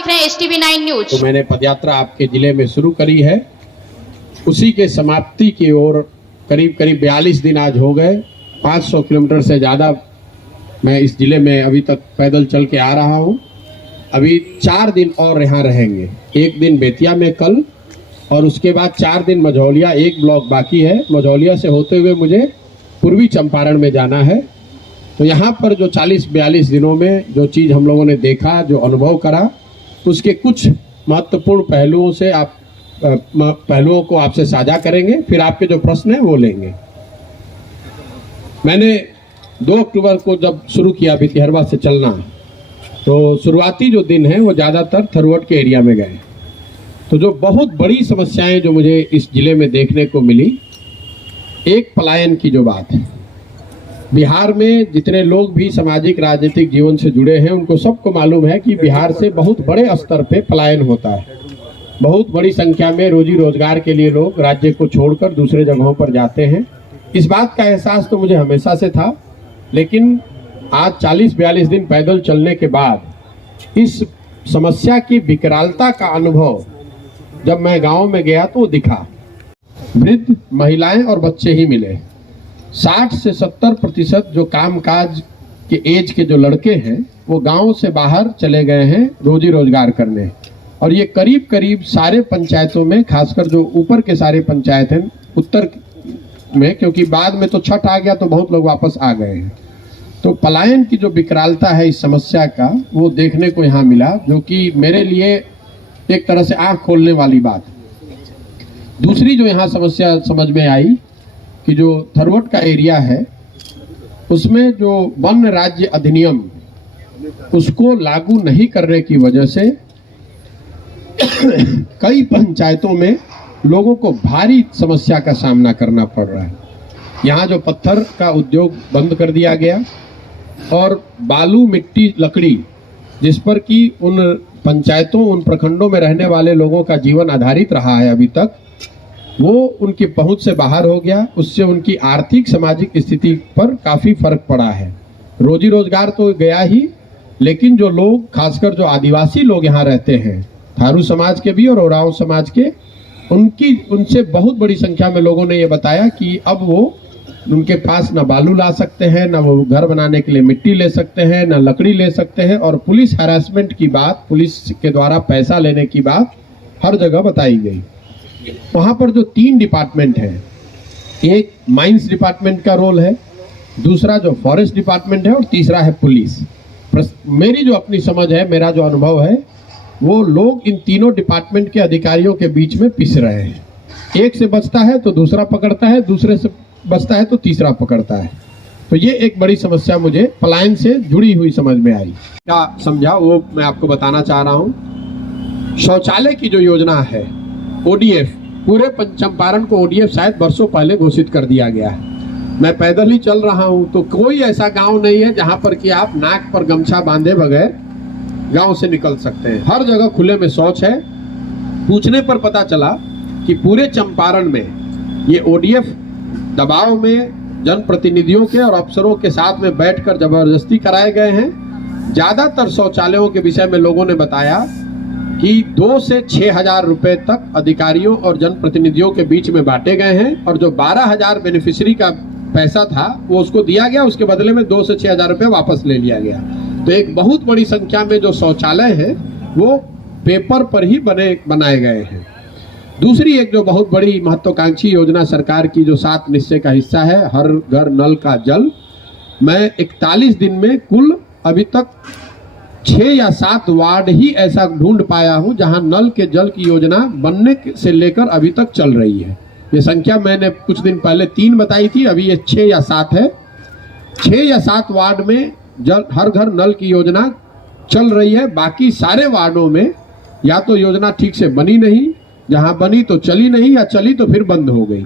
देख रहे हैं STV 9 न्यूज। तो मैंने पदयात्रा आपके जिले में शुरू करी है, उसी के समाप्ति की ओर करीब 42 दिन आज हो गए। 500 किलोमीटर से ज़्यादा मैं इस जिले में अभी तक पैदल चल के आ रहा हूँ। अभी 4 दिन और यहाँ रहेंगे, एक दिन बेतिया में कल, और उसके बाद 4 दिन मझौलिया, एक ब्लॉक बाकी है। मझौलिया से होते हुए मुझे पूर्वी चंपारण में जाना है। तो यहाँ पर जो 40-42 दिनों में जो चीज़ हम लोगों ने देखा, जो अनुभव करा, उसके कुछ महत्वपूर्ण पहलुओं को आपसे साझा करेंगे, फिर आपके जो प्रश्न हैं वो लेंगे। मैंने 2 अक्टूबर को जब शुरू किया भितिहरवा से चलना, तो शुरुआती जो दिन है वो ज़्यादातर थरवट के एरिया में गए। तो जो बहुत बड़ी समस्याएं जो मुझे इस जिले में देखने को मिली, एक पलायन की जो बात है। बिहार में जितने लोग भी सामाजिक राजनीतिक जीवन से जुड़े हैं, उनको सबको मालूम है कि बिहार से बहुत बड़े स्तर पे पलायन होता है। बहुत बड़ी संख्या में रोजी रोजगार के लिए लोग राज्य को छोड़कर दूसरे जगहों पर जाते हैं। इस बात का एहसास तो मुझे हमेशा से था, लेकिन आज 40-42 दिन पैदल चलने के बाद इस समस्या की विकरालता का अनुभव जब मैं गांव में गया तो दिखा। वृद्ध, महिलाएं और बच्चे ही मिले। 60 से 70% जो कामकाज के एज के जो लड़के हैं वो गांव से बाहर चले गए हैं रोजी रोजगार करने। और ये करीब सारे पंचायतों में, खासकर जो ऊपर के सारे पंचायत हैं उत्तर में, क्योंकि बाद में तो छठ आ गया तो बहुत लोग वापस आ गए हैं। तो पलायन की जो विकरालता है इस समस्या का, वो देखने को यहाँ मिला, जो कि मेरे लिए एक तरह से आंख खोलने वाली बात। दूसरी जो यहाँ समस्या समझ में आई कि जो थरवट का एरिया है उसमें जो वन राज्य अधिनियम उसको लागू नहीं करने की वजह से कई पंचायतों में लोगों को भारी समस्या का सामना करना पड़ रहा है। यहाँ जो पत्थर का उद्योग बंद कर दिया गया और बालू, मिट्टी, लकड़ी, जिस पर कि उन पंचायतों, उन प्रखंडों में रहने वाले लोगों का जीवन आधारित रहा है अभी तक, वो उनकी पहुंच से बाहर हो गया। उससे उनकी आर्थिक सामाजिक स्थिति पर काफ़ी फर्क पड़ा है। रोजी रोजगार तो गया ही, लेकिन जो लोग, खासकर जो आदिवासी लोग यहाँ रहते हैं, थारू समाज के भी और ओरांव समाज के, उनसे बहुत बड़ी संख्या में लोगों ने ये बताया कि अब वो उनके पास न बालू ला सकते हैं, न वो घर बनाने के लिए मिट्टी ले सकते हैं, न लकड़ी ले सकते हैं। और पुलिस हैरेसमेंट की बात, पुलिस के द्वारा पैसा लेने की बात हर जगह बताई गई। वहाँ पर जो 3 डिपार्टमेंट हैं, एक माइंस डिपार्टमेंट का रोल है, दूसरा जो फॉरेस्ट डिपार्टमेंट है, और तीसरा है पुलिस। मेरी जो अपनी समझ है, मेरा जो अनुभव है, वो लोग इन तीनों डिपार्टमेंट के अधिकारियों के बीच में पिस रहे हैं। एक से बचता है तो दूसरा पकड़ता है, दूसरे से बचता है तो तीसरा पकड़ता है। तो ये एक बड़ी समस्या मुझे पलायन से जुड़ी हुई समझ में आई। क्या समझा वो मैं आपको बताना चाह रहा हूँ। शौचालय की जो योजना है, ODF, पूरे चंपारण को ODF शायद वर्षों पहले घोषित कर दिया गया है। मैं पैदल ही चल रहा हूँ, तो कोई ऐसा गांव नहीं है जहां पर कि आप नाक पर गमछा बांधे बगैर गांव से निकल सकते हैं। हर जगह खुले में शौच है। पूछने पर पता चला कि पूरे चंपारण में ये ODF दबाव में जनप्रतिनिधियों के और अफसरों के साथ में बैठकर जबरदस्ती कराए गए हैं। ज्यादातर शौचालयों के विषय में लोगों ने बताया कि 2 से 6 हजार रुपए तक अधिकारियों और जनप्रतिनिधियों के बीच में बांटे गए हैं, और जो 12,000 बेनिफिशियरी का पैसा था वो उसको दिया गया, उसके बदले में 2 से 6 हजार रुपये वापस ले लिया गया। तो एक बहुत बड़ी संख्या में जो शौचालय है वो पेपर पर ही बनाए गए हैं। दूसरी एक जो बहुत बड़ी महत्वाकांक्षी योजना सरकार की, जो 7 निश्चय का हिस्सा है, हर घर नल का जल, मैं 41 दिन में कुल अभी तक 6 या 7 वार्ड ही ऐसा ढूंढ पाया हूं जहां नल के जल की योजना बनने से लेकर अभी तक चल रही है। ये संख्या मैंने कुछ दिन पहले 3 बताई थी, अभी ये 6 या 7 है। 6 या 7 वार्ड में हर घर नल की योजना चल रही है। बाकी सारे वार्डों में या तो योजना ठीक से बनी नहीं, जहां बनी तो चली नहीं, या चली तो फिर बंद हो गई।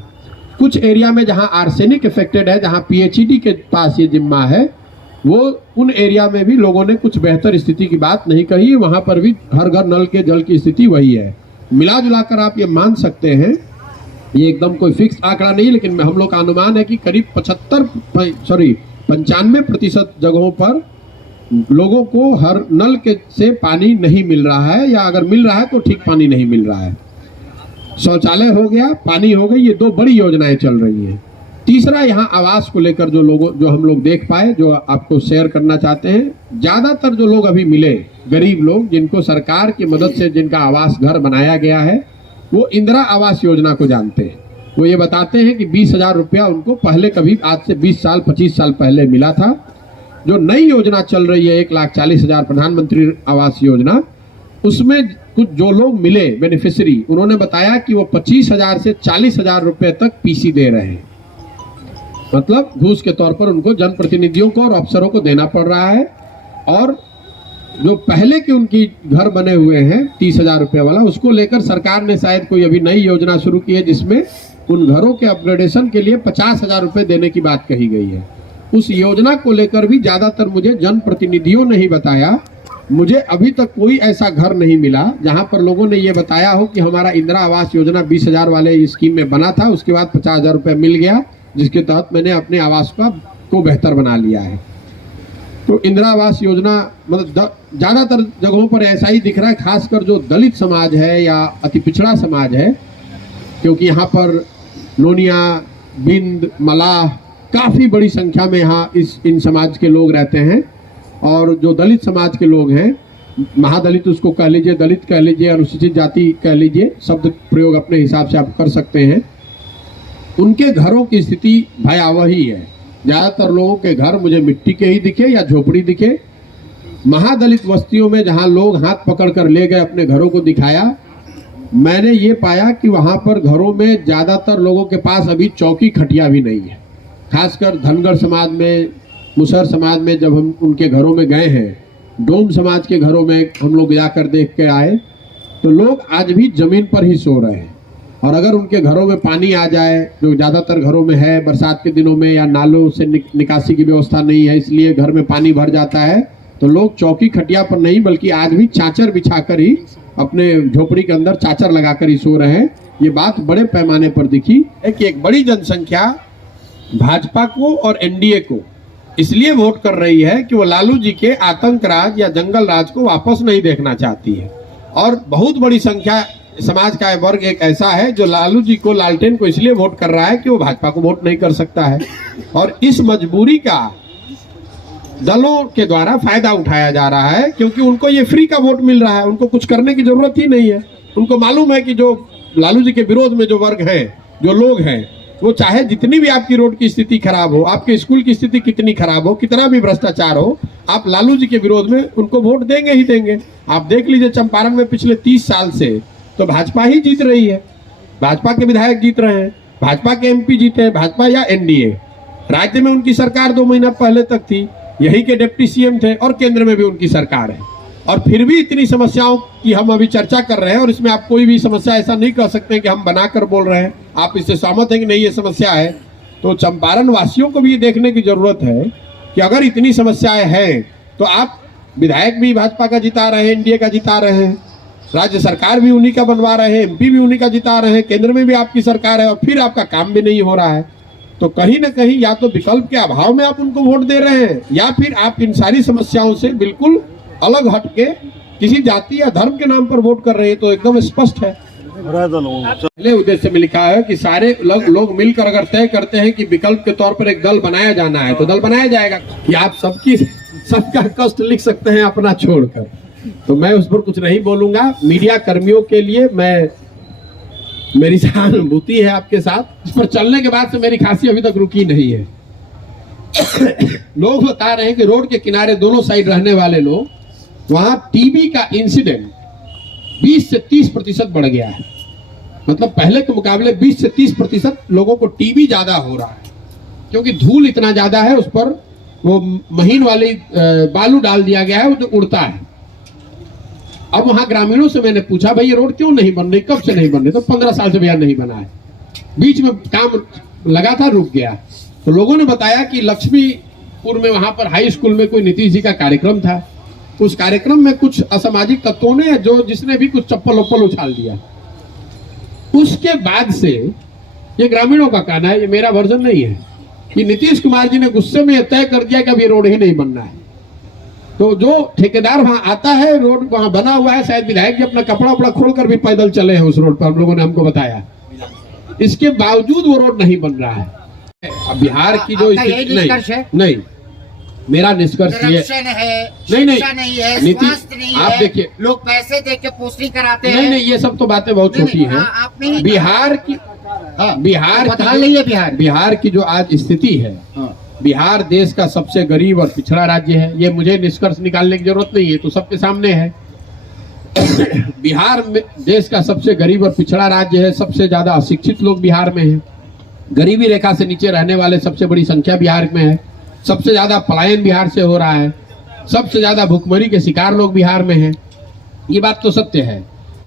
कुछ एरिया में जहां आर्सेनिक इफेक्टेड है, जहां PHED के पास ये जिम्मा है, वो उन एरिया में भी लोगों ने कुछ बेहतर स्थिति की बात नहीं कही। वहां पर भी हर घर नल के जल की स्थिति वही है। मिला जुलाकर आप ये मान सकते हैं, ये एकदम कोई फिक्स आंकड़ा नहीं, लेकिन हम लोग का अनुमान है कि करीब 95% जगहों पर लोगों को हर नल के से पानी नहीं मिल रहा है, या अगर मिल रहा है तो ठीक पानी नहीं मिल रहा है। शौचालय हो गया, पानी हो गई, ये दो बड़ी योजनाएं चल रही हैं। तीसरा, यहाँ आवास को लेकर जो हम लोग देख पाए, जो आपको शेयर करना चाहते हैं। ज्यादातर जो लोग अभी मिले, गरीब लोग जिनको सरकार की मदद से जिनका आवास घर बनाया गया है, वो इंदिरा आवास योजना को जानते हैं। वो ये बताते हैं कि 20,000 रुपया उनको पहले कभी आज से 20 साल 25 साल पहले मिला था। जो नई योजना चल रही है 1,40,000 प्रधानमंत्री आवास योजना, उसमें कुछ जो लोग मिले बेनिफिशियरी, उन्होंने बताया कि वो 25,000 से 40,000 रुपए तक पीसी दे रहे हैं। मतलब घूस के तौर पर उनको जनप्रतिनिधियों को और अफसरों को देना पड़ रहा है। और जो पहले के उनकी घर बने हुए हैं 30,000 रुपये वाला, उसको लेकर सरकार ने शायद कोई अभी नई योजना शुरू की है, जिसमें उन घरों के अपग्रेडेशन के लिए 50,000 रुपये देने की बात कही गई है। उस योजना को लेकर भी ज्यादातर मुझे जनप्रतिनिधियों ने ही बताया। मुझे अभी तक कोई ऐसा घर नहीं मिला जहां पर लोगों ने ये बताया हो कि हमारा इंदिरा आवास योजना 20,000 वाले स्कीम में बना था, उसके बाद 50,000 रुपये मिल गया, जिसके तहत मैंने अपने आवास को बेहतर बना लिया है। तो इंदिरा आवास योजना मतलब ज्यादातर जगहों पर ऐसा ही दिख रहा है, खासकर जो दलित समाज है या अति पिछड़ा समाज है, क्योंकि यहाँ पर नोनिया, बिंद, मलाह काफी बड़ी संख्या में यहाँ इन समाज के लोग रहते हैं। और जो दलित समाज के लोग हैं, महादलित उसको कह लीजिए, दलित कह लीजिए, अनुसूचित जाति कह लीजिए, शब्द प्रयोग अपने हिसाब से आप कर सकते हैं। उनके घरों की स्थिति भयावह ही है। ज्यादातर लोगों के घर मुझे मिट्टी के ही दिखे या झोपड़ी दिखे। महादलित बस्तियों में जहां लोग हाथ पकड़ कर ले गए, अपने घरों को दिखाया, मैंने ये पाया कि वहां पर घरों में ज्यादातर लोगों के पास अभी चौकी खटिया भी नहीं है। खासकर धनगर समाज में, मुसहर समाज में जब हम उनके घरों में गए हैं, डोम समाज के घरों में हम लोग जाकर देख के आए, तो लोग आज भी जमीन पर ही सो रहे हैं। और अगर उनके घरों में पानी आ जाए, जो ज़्यादातर घरों में है, बरसात के दिनों में या नालों से निकासी की व्यवस्था नहीं है, इसलिए घर में पानी भर जाता है, तो लोग चौकी खटिया पर नहीं बल्कि आज भी चाचर बिछाकर ही अपने झोपड़ी के अंदर चाचर लगाकर ही सो रहे हैं। ये बात बड़े पैमाने पर दिखी है कि एक बड़ी जनसंख्या भाजपा को और एनडीए को इसलिए वोट कर रही है कि वो लालू जी के आतंक राज या जंगल राज को वापस नहीं देखना चाहती है। और बहुत बड़ी संख्या समाज का वर्ग एक ऐसा है जो लालू जी को, लालटेन को इसलिए वोट कर रहा है कि वो भाजपा को वोट नहीं कर सकता है। और इस मजबूरी का दलों के द्वारा फायदा उठाया जा रहा है, क्योंकि उनको ये फ्री का वोट मिल रहा है, उनको कुछ करने की जरूरत ही नहीं है। उनको मालूम है कि जो लालू जी के विरोध में जो वर्ग है, जो लोग हैं, वो चाहे जितनी भी आपकी रोड की स्थिति खराब हो, आपके स्कूल की स्थिति कितनी खराब हो, कितना भी भ्रष्टाचार हो, आप लालू जी के विरोध में उनको वोट देंगे ही देंगे। आप देख लीजिए चंपारण में पिछले 30 साल से तो भाजपा ही जीत रही है, भाजपा के विधायक जीत रहे हैं, भाजपा के एमपी जीते हैं, भाजपा या एनडीए। राज्य में उनकी सरकार 2 महीना पहले तक थी, यही के डिप्टी सीएम थे, और केंद्र में भी उनकी सरकार है। और फिर भी इतनी समस्याओं की हम अभी चर्चा कर रहे हैं, और इसमें आप कोई भी समस्या ऐसा नहीं कह सकते कि हम बनाकर बोल रहे हैं। आप इससे सहमत हैं कि नहीं ये समस्या है? तो चंपारण वासियों को भी ये देखने की जरूरत है कि अगर इतनी समस्याएं हैं तो आप विधायक भी भाजपा का जिता रहे हैं, एनडीए का जिता रहे हैं, राज्य सरकार भी उन्हीं का बनवा रहे हैं, एमपी भी उन्हीं का जिता रहे हैं, केंद्र में भी आपकी सरकार है, और फिर आपका काम भी नहीं हो रहा है। तो कहीं ना कहीं या तो विकल्प के अभाव में आप उनको वोट दे रहे हैं, या फिर आप इन सारी समस्याओं से बिल्कुल अलग हटके किसी जाति या धर्म के नाम पर वोट कर रहे हैं। तो एकदम स्पष्ट है। पहले उद्देश्य में लिखा है कि सारे लोग मिलकर अगर तय करते हैं कि विकल्प के तौर पर एक दल बनाया जाना है, तो दल बनाया जाएगा। कि आप सबका कष्ट लिख सकते हैं अपना छोड़कर, तो मैं उस पर कुछ नहीं बोलूंगा। मीडिया कर्मियों के लिए मेरी सहानुभूति है आपके साथ। इस पर चलने के बाद से मेरी खांसी अभी तक रुकी नहीं है। लोग बता रहे हैं कि रोड के किनारे दोनों साइड रहने वाले लोग, वहां टीबी का इंसिडेंट 20 से 30% बढ़ गया है। मतलब पहले के मुकाबले 20 से 30% लोगों को टीबी ज्यादा हो रहा है, क्योंकि धूल इतना ज्यादा है, उस पर वो महीन वाली बालू डाल दिया गया है, वो जो उड़ता है। अब वहां ग्रामीणों से मैंने पूछा, भाई ये रोड क्यों नहीं बन रही, कब से नहीं बन रही? तो 15 साल से भैया नहीं बना है, बीच में काम लगा था, रुक गया। तो लोगों ने बताया कि लक्ष्मीपुर में वहां पर हाई स्कूल में कोई नीतीश जी का कार्यक्रम था। उस कार्यक्रम में कुछ असामाजिक तत्वों ने जिसने भी कुछ चप्पल वप्पल उछाल दिया। उसके बाद से ये ग्रामीणों का कहना है, ये मेरा वर्जन नहीं है, कि नीतीश कुमार जी ने गुस्से में तय कर दिया कि अब ये रोड ही नहीं बनना है। तो जो ठेकेदार वहां आता है, रोड वहां बना हुआ है, शायद विधायक जी अपना कपड़ा उपड़ा खोल कर भी पैदल चले हैं उस रोड पर, हम लोगों ने हमको बताया। इसके बावजूद वो रोड नहीं बन रहा है। अब बिहार की जो स्थिति नहीं, मेरा निष्कर्ष ये नहीं है, नीतीश आप देखिए, लोग पैसे दे के पोस्टिंग कराते हैं। नहीं, ये सब तो बातें बहुत छोटी हैं। बिहार की बिहार की जो आज स्थिति है, बिहार देश का सबसे गरीब और पिछड़ा राज्य है। ये मुझे निष्कर्ष निकालने की जरूरत नहीं है, तो सबके सामने है। बिहार में देश का सबसे गरीब और पिछड़ा राज्य है। सबसे ज्यादा अशिक्षित लोग बिहार में हैं। गरीबी रेखा से नीचे रहने वाले सबसे बड़ी संख्या बिहार में है। सबसे ज्यादा पलायन बिहार से हो रहा है। सबसे ज्यादा भुखमरी के शिकार लोग बिहार में हैं। ये बात तो सत्य है।